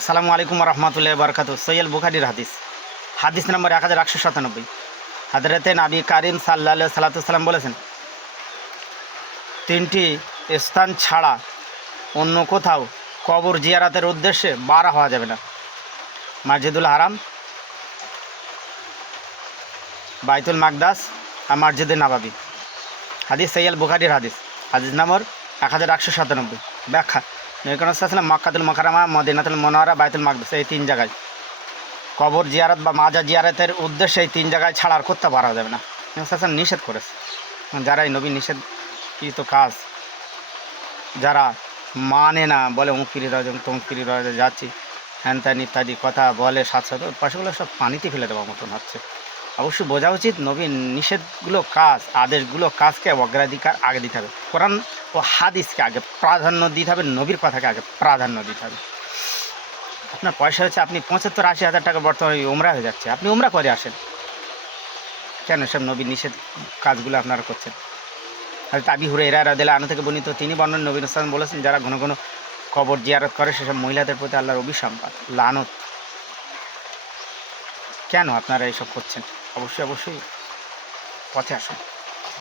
আসসালামু আলাইকুম রহমতুল্লাহ বরকাত সৈয়দ বুখারির হাদিস। হাদিস নম্বর এক হাজার একশো সাতানব্বই। হাজরতে নাবি কারিম সাল্লা সাল্লাতাম বলেছেন, তিনটি স্থান ছাড়া অন্য কোথাও কবর জিয়ারাতের উদ্দেশ্যে বাড়া হওয়া যাবে না। মসজিদুল হারাম, বাইতুল মাকদাস আর মসজিদে নাবাবি। হাদিস সৈয়াল বুখারির হাদিস। হাদিস নম্বর এক হাজার একশো সাতানব্বই। ব্যাখ্যা নৈকান মক্কাতুল মকারামা মদিনাতুল মনোয়ারা বাইতুল মাকদাস, এই তিন জায়গায়। কবর জিয়ারত বা মাজা জিয়ারতের উদ্দেশ্যে এই তিন জায়গায় ছাড়া আর করতে পারা যাবে না। হাসান নিষেধ করেছে। যারা এই নবী নিষেধ কৃত কাজ, যারা মানে না, বলে উঁকিরি রয়ে তমকিরি রয়ে যাচ্ছি, হ্যান ত্যান ইত্যাদি কথা বলে সাথে সাথে পাশেগুলো সব পানিতে ফেলে দেওয়ার মতন হচ্ছে। অবশ্যই বোঝা উচিত নবীন নিষেধগুলো কাজ, আদেশগুলো কাজকে অগ্রাধিকার আগে দিতে হবে। কোরআন ও হাদিসকে আগে প্রাধান্য দিতে হবে, নবীর কথাকে আগে প্রাধান্য দিতে হবে। আপনার পয়সা হচ্ছে, আপনি পঁচাত্তর, আশি হাজার টাকা বর্তমানে উমরা হয়ে যাচ্ছে। আপনি উমরা করে আসেন। কেন সব নবীন নিষেধ কাজগুলো আপনারা করছেন? আর তাবি হুরে এরা রাদিলা আনু থেকে বর্ণিত, তিনি বর্ণন নবীন ইসলাম বলেছেন, যারা ঘন ঘন কবর জিয়ারত করে, সেসব মহিলাদের প্রতি আল্লাহর অভিসম্পাদ লানত। কেন আপনারা এইসব করছেন? অবশ্যই অবশ্যই পথে আসুন